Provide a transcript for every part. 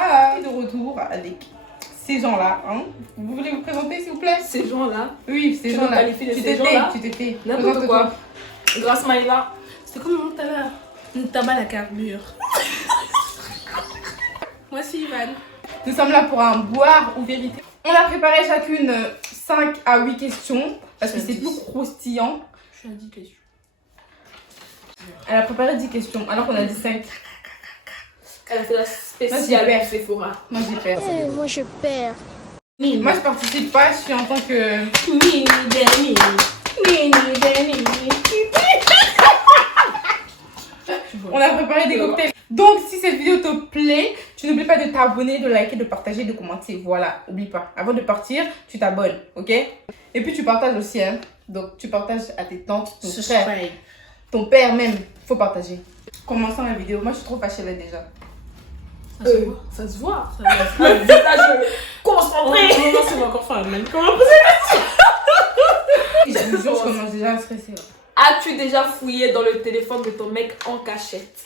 ça. De retour avec ces gens-là. Hein. Vous voulez vous présenter, s'il vous plaît? Ces gens-là? Oui, ces gens-là. Tu t'étais. N'importe quoi. Grâce Maïla. C'était comme tout à l'heure. Une tabac à carbure. Moi, c'est Ivan. Nous sommes là pour un boire ou vérité. On a préparé chacune 5 à 8 questions parce que c'est plus croustillant. Je suis à 10 questions. Elle a préparé 10 questions alors qu'on a dit 5. Elle a fait la spéciale Sephora. Moi j'ai peur. Moi je perds. Moi je participe pas, je suis en tant que... Mini Danny. On a préparé des cocktails. Donc si cette vidéo te plaît, tu n'oublies pas de t'abonner, de liker, de partager, de commenter. Voilà, oublie pas. Avant de partir, tu t'abonnes, ok? Et puis tu partages aussi, hein. Donc tu partages à tes tantes, ton frère, ton père même. Faut partager. Commençons la vidéo. Moi je suis trop fâchée là déjà. Ça se voit. Le visage concentré. Comment ça va encore faire même? Comment Je vous jure, je commence déjà à stresser. As-tu déjà fouillé dans le téléphone de ton mec en cachette?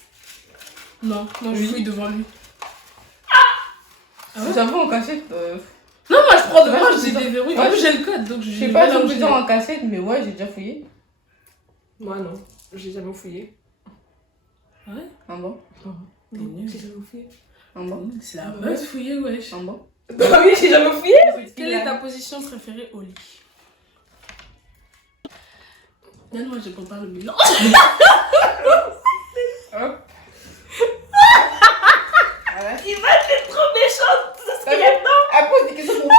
Non, moi je fouille devant lui. J'avoue en cachette. Non, moi je prends devant, Ouais, j'ai des verrouilles. ouais, J'ai le code donc Je sais pas si on peut dire en cachette, mais ouais, j'ai déjà fouillé. Moi non, j'ai jamais fouillé. Ouais? Un bon. Non, j'ai jamais fouillé. Un bon. C'est la base fouillée, wesh. Un bon. Bah oui, j'ai jamais fouillé. Quelle Quelle est ta position préférée au lit? Donne-moi, je prépare le bilan. Hop. Il va être trop méchant, c'est ce qu'il y a dedans. Elle pose des questions pour moi.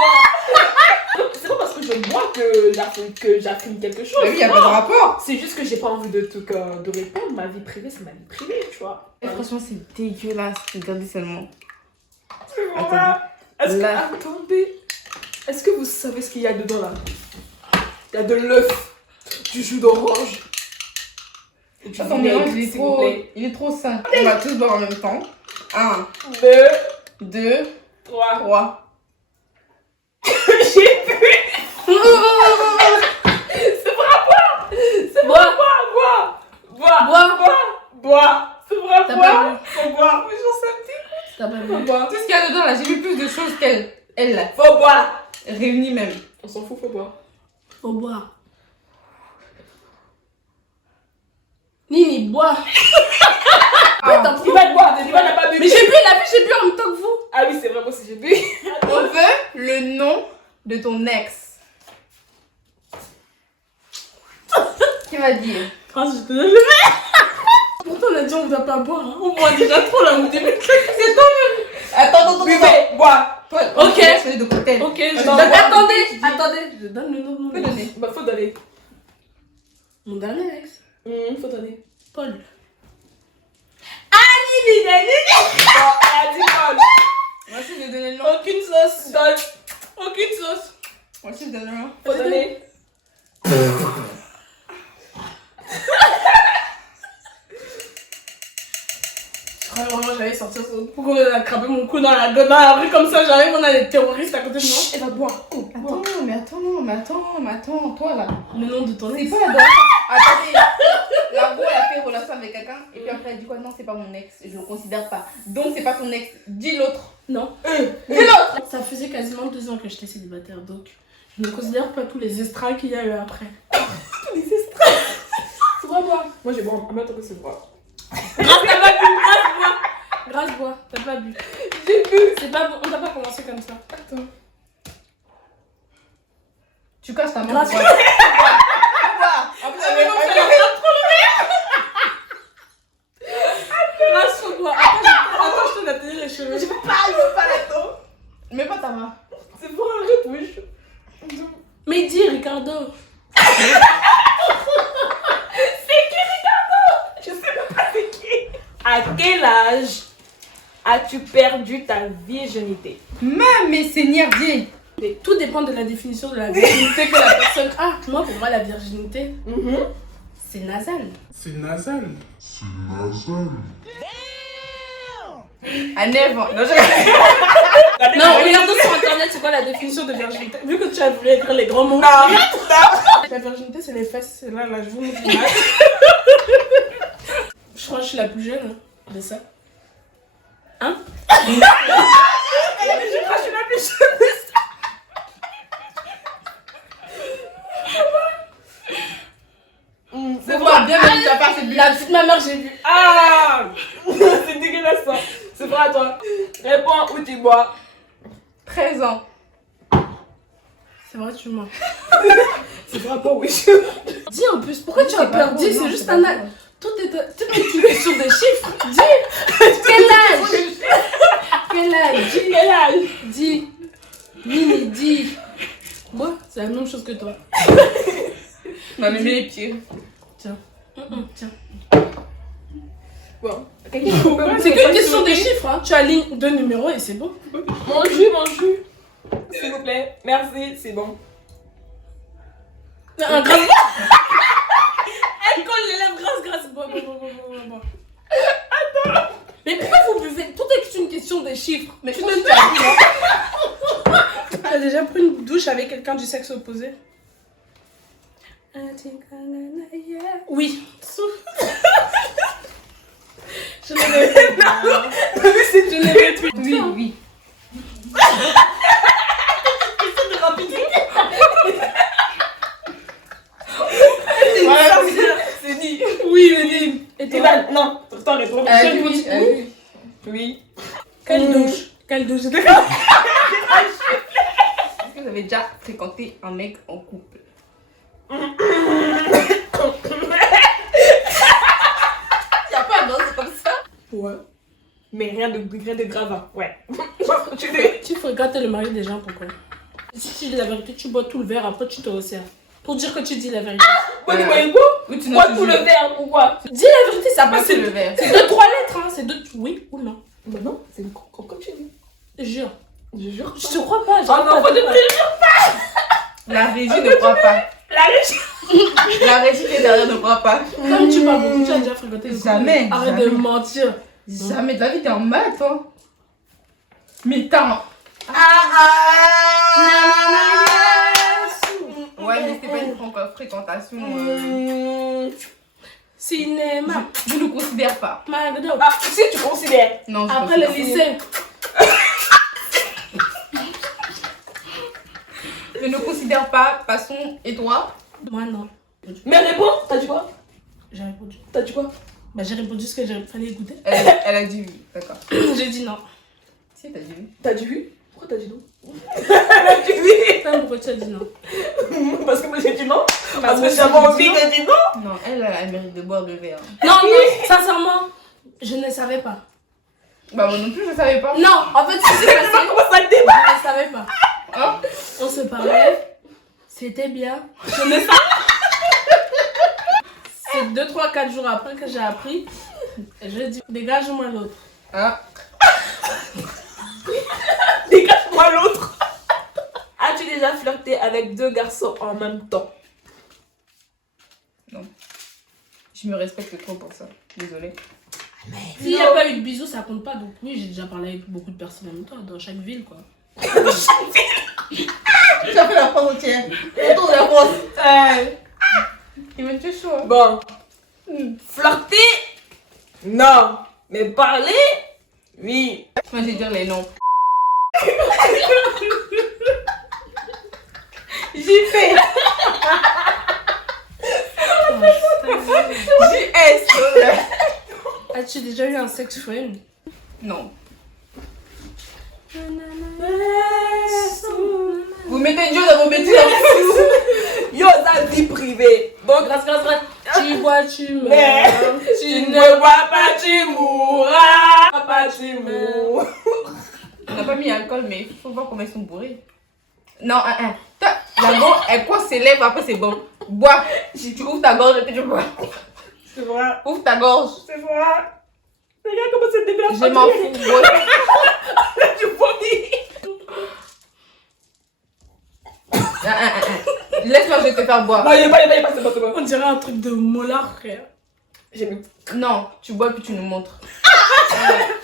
C'est pas parce que je bois que j'affirme quelque chose. Mais oui, y a pas de rapport. C'est juste que j'ai pas envie de répondre. Ma vie privée, c'est ma vie privée, tu vois. Et franchement, c'est dégueulasse. Regardez seulement. Voilà. Attendez. Est-ce que vous savez ce qu'il y a dedans là? Il y a de l'œuf, du jus d'orange. Et du Ton mélange, vinaigre, il est trop sain. On va tous boire en même temps. 1, 2, 3. J'ai bu. C'est vrai, bois. C'est vrai, bois. C'est vrai, T'as bois. pas Faut boire. Mais j'en sais un petit. T'as pas Faut bu. boire. Tout ce qu'il y a dedans là, j'ai vu plus de choses qu'elle. Elle là. Faut boire. Réunies même. On s'en fout, faut boire. Faut boire. Nini, bois. Ah, Il va boire, il n'a pas bu. Mais j'ai bu, la vie, j'ai bu en même temps que vous. Ah oui, c'est vrai, moi aussi j'ai bu. on veut le nom de ton ex. Qui va dire? Grâce, je te donne le verre. Pourtant, on a dit on ne doit pas boire. Hein. On boit déjà trop là au début. C'est toi même. Attends. Buvez, bois. Toi, Ok. de cocktail. Ok, je Attends, donne. bois. Attendez. Je donne le nom de mon Faut ex. donner. Bah, faut donner. Mon dernier ex. Faut donner. Paul. Bon, elle a dit Paul. Moi aussi, je vais donner le nom. Aucune sauce. Donne. Aucune sauce. Moi aussi, je donne le nom. Faut donner. Je croyais vraiment que j'allais sortir son coup, qu'on a crabé mon cou dans la rue comme ça, j'arrive, on a des terroristes à côté de moi. Elle va boire. Attends, toi là. Le nom de ton C'est ex. pas la dernière fois. Attendez. La go, elle a fait relation avec quelqu'un et puis après elle dit quoi? Non, c'est pas mon ex, je le considère pas. Donc c'est pas ton ex. Dis l'autre. Non. Dis l'autre. Ça faisait quasiment 2 ans que j'étais célibataire, donc je ne considère pas tous les estrats qu'il y a eu après. Les estrades. C'est vrai, boire. Moi, j'ai boire. En même temps que c'est boire. Grâce bois, t'as pas bu. J'ai bu. C'est pas bon, on n'a pas commencé comme ça. Attends. Tu casses ta main. Grâce Pourquoi? Grâce faut boire. Attends, je te la tenir les cheveux. Je veux pas l'attendre. Mets pas ta main. C'est pour un rythme, oui. Mais dis, Ricardo. Je sais même pas c'est qui. À quel âge as-tu perdu ta virginité? Mais Seigneur Dieu. Tout dépend de la définition de la virginité que la personne a. Moi, pour moi, la virginité, c'est nasal. C'est nasal. À 9 ans. Non, Non, regarde sur internet, c'est quoi la définition de virginité. Vu que tu as voulu écrire les grands mots. La virginité, c'est les fesses. C'est là, je vous montre l'image. Je crois que je suis la plus jeune de ça. Hein? Toute ma mère, j'ai vu. Ah. C'est dégueulasse ça. C'est vrai à toi. Réponds ou tu bois. 13 ans. C'est vrai, tu mens. C'est vrai à toi, oui. Dis en plus, pourquoi tu as C'est pas peur? Dis, bon, non, c'est juste c'est un pas âge. bon. Tout est une question de chiffres. Dis. Quel âge? Quel âge? Quel âge? Dis. Mini, dis. Moi, c'est la même chose que toi. Non, mais mets les pieds. Tiens. Tiens. Bon. C'est qu'une question de chiffres, hein. Tu alignes 2 numéros et c'est bon. Mon jus. S'il vous plaît. Merci, c'est bon. Un grâce. Elle colle les lèvres grâce. Bon. Attends. Mais pourquoi vous buvez? Tout est une question de chiffres. Mais tu ne Tu as déjà pris une douche avec quelqu'un du sexe opposé? Oui. Je ne l'ai pas. Je ne l'ai plus. Oui. Voilà, c'est dit. Oui. Et toi? Non, toi, réponds. Oui. Oui. Quelle douche? Quelle douche? Est-ce que vous avez déjà fréquenté un mec en couple? Y'a pas non, c'est comme ça. Ouais. Mais rien de grave. Hein. Ouais. Tu fréquentes le mari des gens, pourquoi? Si tu dis la vérité, tu bois tout le verre, après tu te resserres. Pour dire que tu dis la vérité. Ouais, tu voyais quoi? Oui, tu Moi, n'as tout le verre, pourquoi? Dis la vérité, ça Moi, passe. c'est le verre. C'est 2-3 lettres, hein. C'est 2. Oui ou non? Bah non, c'est comme tu dis. Jure. Je jure. Je te crois pas. Oh non, faut te La régie ne croit pas. La régie. La régie qui est derrière ne croit pas. Comme tu parles beaucoup, tu as déjà fréquenté le couple. Jamais. Arrête de mentir. Jamais de la vie, t'es en mal, toi. Mais t'es en... Ouais, mais c'était pas une fréquentation. Cinéma. Je ne considère pas. McDo. Ah, si tu considères. Non, je Après le considère. lycée. Je ne considère pas. Passons. Et toi? Moi, non. Mais réponds, t'as dit quoi? J'ai répondu. T'as dit quoi? Bah, j'ai répondu ce que j'avais fallait écouter. Elle a dit oui. D'accord. J'ai dit non. Si, t'as dit oui. T'as dit oui? Pourquoi t'as dit non? Elle a dit oui. Enfin, pourquoi tu as dit non? Parce que moi j'ai dit non. Parce moi, que j'avais j'ai envie dit de dire non. Non, elle mérite de boire le verre. Non, sincèrement, je ne savais pas. Bah, moi non plus, je savais pas. Non, en fait, ce qui s'est passé, Comment ça le débat? je ne savais pas. Hein? On se parlait, c'était bien. Je ne savais C'est 2-3-4 jours après que j'ai appris. Et je dis, dégage-moi l'autre. Ah. Dégage-moi l'autre. As-tu déjà flirté avec 2 garçons en même temps? Non. Je me respecte trop pour ça. Désolée. S'il n'y a pas eu de bisous, ça compte pas. Donc oui, j'ai déjà parlé avec beaucoup de personnes en même temps, dans chaque ville, quoi. Tu as fait la France entière. Autour de la France. Il me tue chaud. Bon. Flirter? Non. Mais parler? Oui. Moi, je vais dire les noms. J'y fais. JS. As-tu déjà eu un sex friend? Non. Vous mettez Dieu dans vos bêtises. Yo, ta vie privée. Bon, Grâce. Tu bois, tu meurs. mais tu ne bois pas, tu mourras. Pas, tu mourras. On n'a pas mis alcool, mais il faut voir comment ils sont bourrés. Non, la gorge, elle coince ses lèvres, après c'est bon. Bois. Si tu ouvres ta gorge, et puis tu bois. C'est vrai. Ouvre ta gorge. C'est vrai. Regarde comment c'est dégueulasse. Je m'en fous. Bois. Tu vomis. Laisse-moi, je vais te faire boire. Non, il est pas, c'est bon. On dirait un truc de molar, frère. J'ai mis. Non, tu bois puis tu nous montres.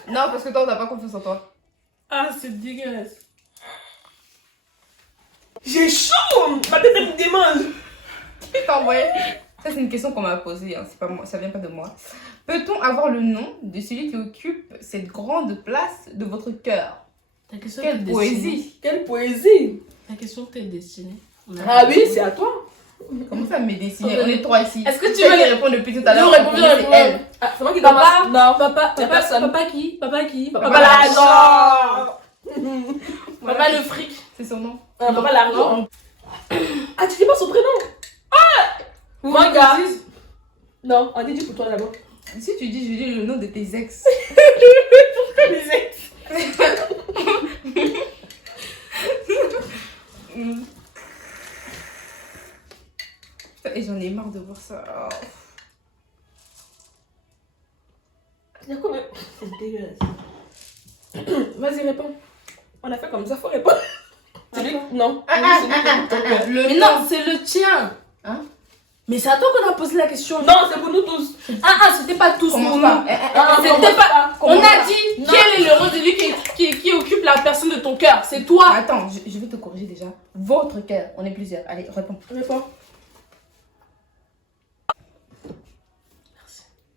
Non, parce que toi, on n'a pas confiance en toi. Ah, c'est dégueulasse. J'ai chaud. Ma tête elle me démange. Putain, ouais. Ça, c'est une question qu'on m'a posée. Hein. C'est pas moi, ça vient pas de moi. Peut-on avoir le nom de celui qui occupe cette grande place de votre cœur? Ta question Quelle t'est poésie. Quelle poésie. Ta question t'est destinée. Ah oui, c'est à toi. Comment ça me dessiner? On est 3 ici. Est-ce que tu Celle veux qui les- répond depuis tout à l'heure? Non, réponds, c'est réponds. elle. Ah, c'est moi qui dois Papa, passer. Non. Papa, Y'a personne. papa qui? Papa qui? Papa Papa l'argent. Papa le fric. C'est son nom. Papa l'argent. Ah, tu dis pas son prénom? Moi, gars. Non, on dit pour toi d'abord. Si tu dis, je dis le nom de tes ex. Putain, et j'en ai marre de voir ça. Oh. Y'a quoi, mais. C'est dégueulasse. Vas-y, réponds. On a fait comme ça, faut répondre. C'est lui? Non. Mais non, c'est le tien. Hein? Mais c'est à toi qu'on a posé la question. Non, c'est pour nous tous. C'était pas tous pour Commence nous. pas. C'était pas. On Commence a pas. dit quel est le rôle de lui qui occupe la personne de ton cœur. C'est toi. Attends, je vais te corriger déjà. Votre cœur, on est plusieurs. Allez, réponds. Réponds.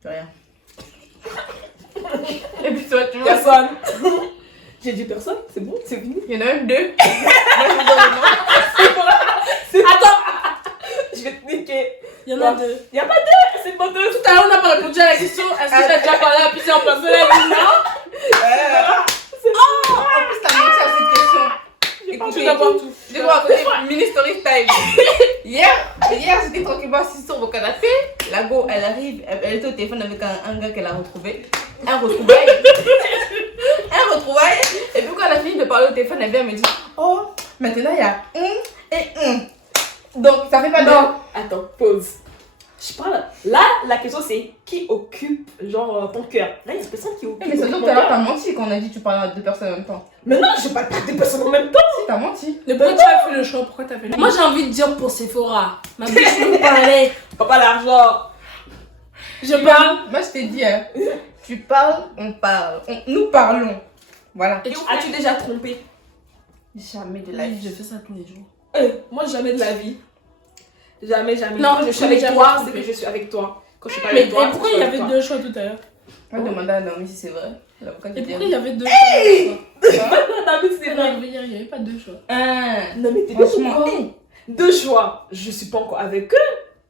Plus rien. Et puis toi, tu vois. Personne. J'ai dit personne, c'est bon, c'est fini. Il y en a même 2. Moi, je vous donne le nom. Attends. Je vais te niquer. Il y en a deux. Y'a pas deux, c'est pas deux. Tout à l'heure, on n'a pas répondu à la question. Est-ce que t'as déjà parlé à plusieurs personnes? Elle a dit non. En plus, t'as menti à cette question. Écoutez, Tu n'importe où. je vais vous raconter mini story time. Hier, j'étais tranquillement assise sur mon canapé. La go, elle arrive, elle était au téléphone avec un gars qu'elle a retrouvé. Un retrouvaille. Et puis quand elle a fini de parler au téléphone, elle vient me dire, oh, maintenant il y a et Donc, ça fait pas de... Non, attends, pause. Je parle. Là, la question c'est qui occupe, genre, ton cœur. Là, il y a personne qui occupe. Mais c'est mon tout à l'heure, cœur. t'as menti quand on a dit que tu parlais à 2 personnes en même temps. Mais non, je parle pas de deux personnes en même temps. Si, t'as menti. Mais pourquoi tu as fait le choix? Pourquoi t'as fait le choix? Moi, j'ai envie de dire pour Sephora. Ma biche nous parlait. Papa l'argent. Je parle. Moi, je t'ai dit, hein, tu parles, on parle. Nous parlons. Voilà. Et As-tu déjà trompé? Jamais de la vie. Je fais ça tous les jours. Moi, jamais de la vie. Jamais, jamais. Non, quand je suis j'ai avec jamais toi, trompé. c'est que je suis avec toi. Quand je suis pas Mais avec toi, pourquoi c'est il que y je suis avait avec deux choix tout à l'heure? On va demander à Naomi si c'est vrai. L'avocat Et dit pourquoi il y avait deux choix? toi. Non, mais c'est Non, vrai. je veux dire, il n'y avait pas deux choix. Non, mais t'es pas Franchement, franchement. Deux choix. Je suis pas encore avec eux.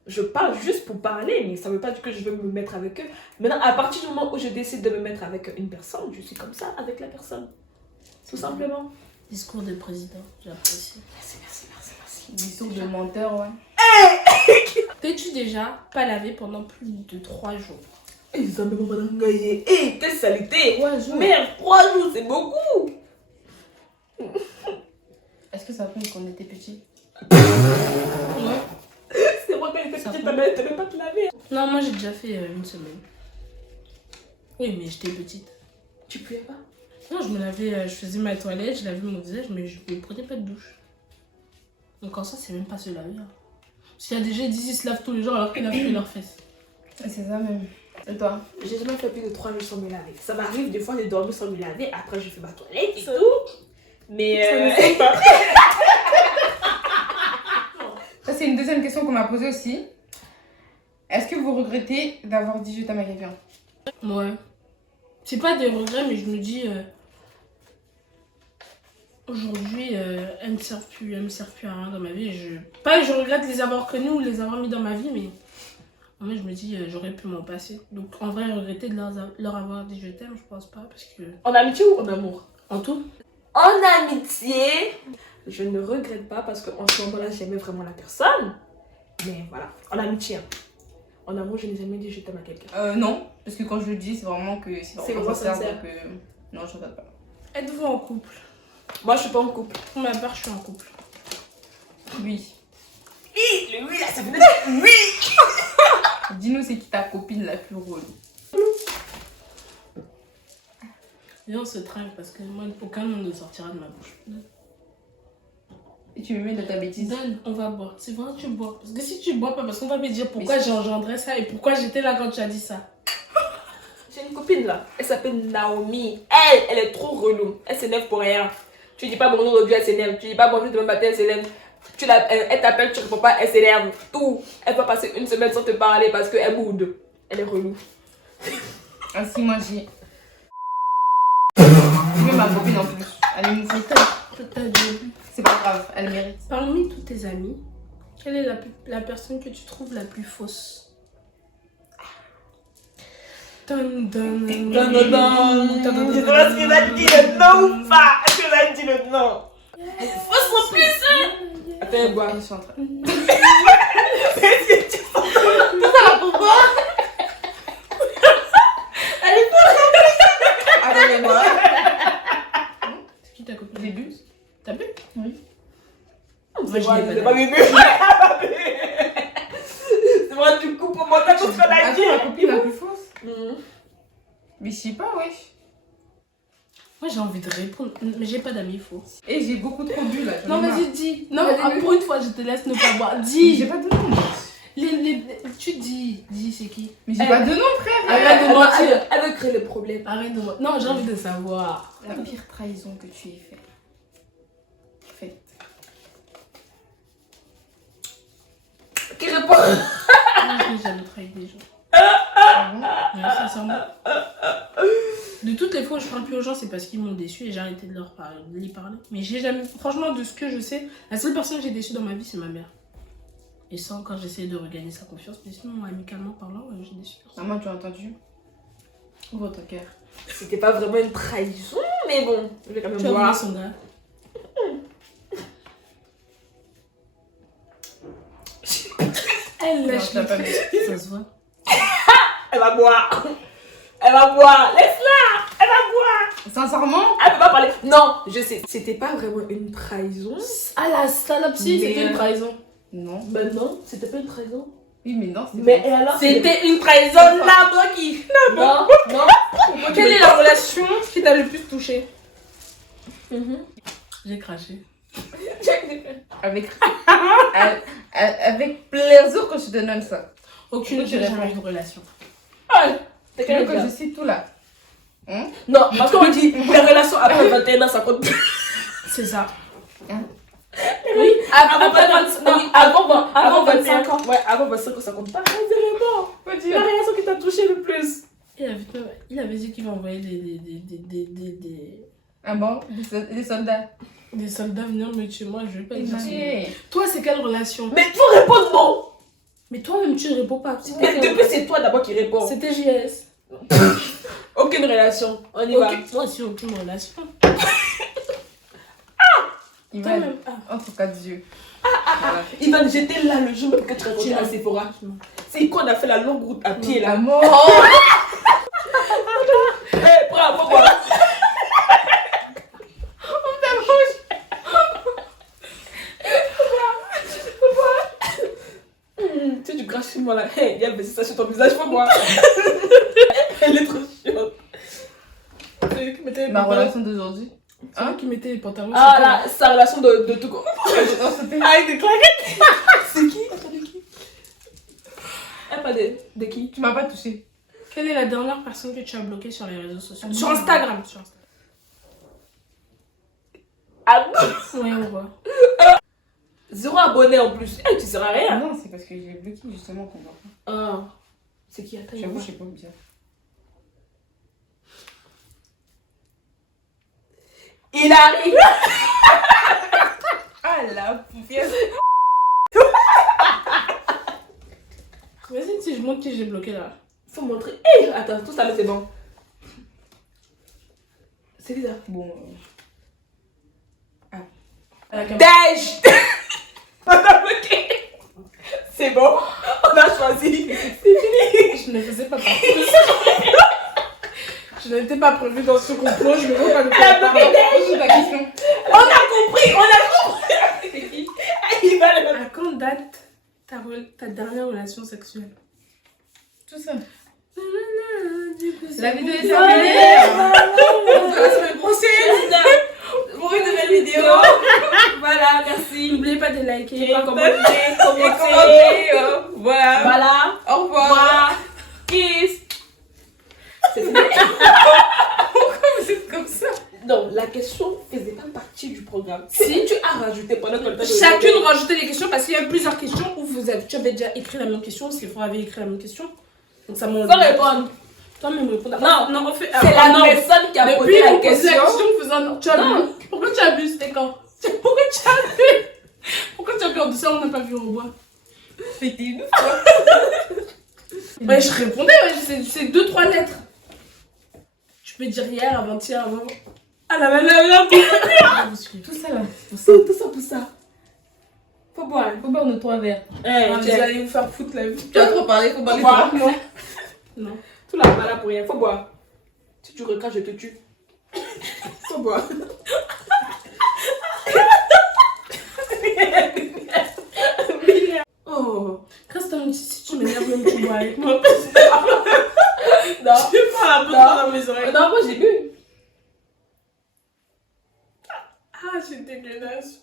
Je parle juste pour parler, mais ça veut pas dire que je veux me mettre avec eux. Maintenant, à partir du moment où je décide de me mettre avec une personne, je suis comme ça avec la personne. Tout simplement. Discours de président, j'apprécie. Merci, merci, merci, merci. discours de menteur, ouais. T'es-tu déjà pas lavé pendant plus de 3 jours? Ils ont même pas d'engager. Hé, quelle saleté. 3 jours. Merde, 3 jours, c'est beaucoup. Est-ce que ça compte qu'on était petits? Ouais. C'est moi quand j'étais Ça petite, prend. t'avais pas te laver. Non, moi j'ai déjà fait une semaine. Oui, mais j'étais petite. Tu puais pas? Non, je me lavais, je faisais ma toilette, je lavais mon visage, mais je ne prenais pas de douche. Donc en ça, c'est même pas se laver. Hein. Parce qu'il y a des gens qui disent qu'ils se lavent tous les jours alors qu'ils lavent plus leurs fesses. C'est ça même. Et toi? J'ai jamais fait plus de 3 jours sans me laver. Ça m'arrive des fois de dormir sans me laver, après je fais ma toilette et Ça- tout. Mais Ça ne fait pas. Ça, c'est une deuxième question qu'on m'a posée aussi. Est-ce que vous regrettez d'avoir dit je t'aime à quelqu'un? Ouais. C'est pas des regrets, mais je me dis. Aujourd'hui, elles me servent plus à rien dans ma vie. Pas que je regrette les avoir connus ou les avoir mis dans ma vie, mais en vrai, je me dis, j'aurais pu m'en passer. Donc en vrai, regretter de leur avoir dit je t'aime, je pense pas, parce que. en amitié ou en amour? En tout. En amitié, je ne regrette pas parce qu'en ce moment-là, j'aimais vraiment la personne. Mais voilà, en amitié. Hein. En amour, je n'ai jamais dit je t'aime à quelqu'un. Non, parce que quand je le dis, c'est vraiment que c'est C'est vraiment vraiment sincère. sincère. Donc, non, je regrette pas. Êtes-vous en couple? Moi, je suis pas en couple. Pour ma part, je suis en couple. Oui. Oui, le oui là, ça venait de oui. Dis-nous, c'est qui ta copine la plus relou? Et on se trinque parce que moi, aucun nom ne sortira de ma bouche. Et tu me mets de ta bêtise. Donne, on va boire. C'est vrai que tu bois. Parce que si tu bois pas, parce qu'on va me dire pourquoi j'ai engendré ça et pourquoi j'étais là quand tu as dit ça. J'ai une copine là, elle s'appelle Naomi. Elle est trop relou. Elle s'énerve pour rien. Tu dis pas bonjour aujourd'hui, elle s'énerve. Tu dis pas bonjour demain matin, elle s'énerve. Elle t'appelle, tu réponds pas, elle s'énerve. Tout. Elle va passer une semaine sans te parler parce qu'elle boude. Elle est relou. Ainsi, moi, j'ai. Je mets ma copine en plus. Elle est une Peut-être, C'est pas grave, elle mérite. parmi tous tes amis, Quelle est la personne que tu trouves la plus fausse? Dun, dun, dun, Non, non, non. dun, dun, Je sais dun, pas ce qu'il a dit le nom ou pas. Est-ce qu'il a dit le nom? Fausse en plus. Attends, bois. Je suis en train. Est-ce que tu sens Tout ça là pour moi. Elle est pas Attendez-moi. C'est qui ta copine? J'ai bu. T'as bu? Oui. Moi, je l'ai C'est pas pas bu. bébé. C'est moi du coup pour monter tout ce qu'on a dit. Attends, ma copine la plus fausse. Mhm. Mais je sais pas, wesh. Moi, j'ai envie de répondre, mais j'ai pas d'amis faux. Et j'ai beaucoup trop bu là. j'en Non, ai marre. vas-y, dis. Non, Vas-y, pour une fois, je te laisse ne pas boire. J'ai Dis. pas de nom. Tu dis. Dis, c'est qui? Mais j'ai pas de nom, frère. Arrête de mentir. Elle veut créer le problème. Arrête de mentir. Non, j'ai envie de savoir. La pire trahison que tu aies faite. Qui répond? Moi, je n'ai jamais trahi des gens. Ah bon? Ouais, sincèrement. De toutes les fois où je parle plus aux gens, c'est parce qu'ils m'ont déçu et j'ai arrêté de leur parler, de les parler. Mais j'ai jamais. Franchement, de ce que je sais, la seule personne que j'ai déçue dans ma vie, c'est ma mère. Et ça, encore, j'essayais de regagner sa confiance. Mais sinon, amicalement parlant, j'ai déçu personne. Maman, tu as entendu? Ouvre ton cœur. C'était pas vraiment une trahison, mais bon, je vais quand même Tu as voulu voir. son gars. Elle lèche Non, le je t'ai pas truc. Ça se voit. Elle va boire. Elle va boire. Laisse-la. Elle va boire. Sincèrement? Elle peut pas parler. Non, je sais. C'était pas vraiment une trahison. Ah la salope, si, Mais, c'était une trahison. Non. Ben non, c'était pas une trahison. Oui, mais non, c'est Mais pas. et alors? C'était une trahison là-bas qui. Non, non. Quelle est la relation qui t'a le plus touché? J'ai craché. Avec... avec plaisir que je te donne ça. Aucune, Je j'ai jamais réponds. eu de relation. Ah, t'es Tu veux quel que gars? je cite tout là? Hein? Non, parce qu'on dit les relations après 21 ans, ça compte plus. C'est ça. Hein? Oui, Avant après 25 non, oui, avant 25 25 ans. Ouais, avant 25 ans, ça compte pas. Vraiment. Faut La dire. relation qui t'a touché le plus. il avait dit qu'il va envoyer Ah bon? Des soldats. des soldats venir me tuer. Moi, je vais pas dire ça. Imagine. Toi, c'est quelle relation? Mais faut répondre non. Mais toi-même, tu ne réponds pas. Mais depuis, c'est toi d'abord qui réponds. C'était JS. Aucune relation. On y va. Moi aussi, aucune relation. Il va Toi-même. en tout cas Dieu. Il va jeter là le jour même que tu racontais à Sephora. C'est qu'on a fait la longue route à pied là. La mort. Eh, bravo, moi. Tu sais, tu craches sur moi là. Hey, Yann, mais c'est ça sur ton visage, pas moi. Elle est trop chiante. C'est lui qui mettait les Ma pantalons. relation d'aujourd'hui. C'est lui qui mettait les pantalons. Ah là, sa relation de tout quoi. Non, c'était. Avec des claquettes. C'est qui? Attends, de qui? Elle pas de qui? Tu m'as pas touché. Quelle est la dernière personne que tu as bloquée sur les réseaux sociaux? Sur Instagram. Sur Instagram. Ah, Oui, on voit. 0 abonné en plus. Eh, tu seras rien. Non, c'est parce que j'ai bloqué justement qu'on voit pas. Ah. C'est qui? Attends, J'avoue, je sais pas bizarre. il arrive. Ah la poufière. Vas-y, si je montre qui j'ai bloqué là. Faut montrer. Eh, attends, tout ça là c'est bon. C'est bizarre. Bon. Dej. On a bloqué. C'est bon. On a choisi. C'est fini. Je ne faisais pas partie de ça. Je n'étais pas prévue dans ce complot, je ne veux pas me faire La parler. Pose la question. On a compris. On a compris. C'est qui? Il va le. À quand date ta dernière relation sexuelle? Tout ça. La La vidéo est vidéo terminée. On se voit la semaine prochaine. Pour une nouvelle vidéo. Voilà, merci. N'oubliez pas de liker, Pas pas commenter, commenter. commenter. Voilà. Voilà. Au revoir. Voilà. Kiss. C'est fini. Pourquoi vous êtes comme ça? Non, la question faisait pas partie du programme. Si tu as rajouté pendant que le temps de- Chacune rajoutait des questions parce qu'il y a plusieurs questions où tu avais déjà écrit la même question, Sephora avait écrit la même question. Donc ça m'a. Faut répondre. Toi-même répondre. Non. non, on fait. C'est la non. personne qui a Depuis posé la on pose question. faisant. Tu as Non. bu. Pourquoi tu as bu? C'était quand? Pourquoi tu as bu? Pourquoi tu as bu comme ça, on n'a pas vu au revoir. C'était une fois. Ouais, je répondais, ouais, c'est 2-3 lettres. Je peux dire hier, avant-hier, avant. Ah la banane, Tout ça là. Tout ça. Faut boire. Faut boire nos 3 verres. vous allez vous faire foutre la vie. Tu as trop parlé, faut boire les boire. 3. Non. Tout là, pas là pour rien. Faut boire. Si tu recraches, je te tue. Faut boire. Oh. Quand si tu m'énerves, même tu bois avec moi. Non. Je vais pas un peu dans mes oreilles. Non, moi j'ai bu. Ah, c'est dégueulasse.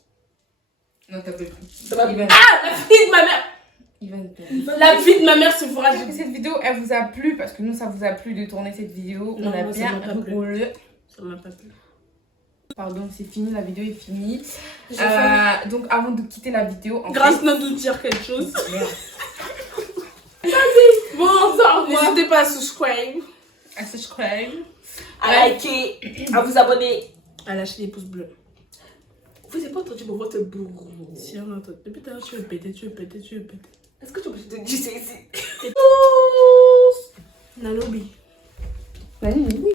Non, t'as pas pris. Ça va. Ivan. Ah, la fille de ma mère. Ivan. La vie de ma mère, c'est fourrage. J'espère que cette vidéo, elle vous a plu parce que nous, ça vous a plu de tourner cette vidéo. Non, on a moi, ça bien m'a pas plu. rigolé. Ça m'a pas plu. Pardon, c'est fini, la vidéo est finie. J'ai faim. Donc, avant de quitter la vidéo, Grâce à nous dire quelque chose. Merde. Bon, ça, n'hésitez pas à subscribe. À subscribe. À liker, à vous abonner. À lâcher les pouces bleus. Vous n'avez pas entendu mon votre bourreau. Si on entend. Depuis tout à l'heure, tu veux péter. Est-ce que tu es obligé de dire ça ici? Nalobi. Nani.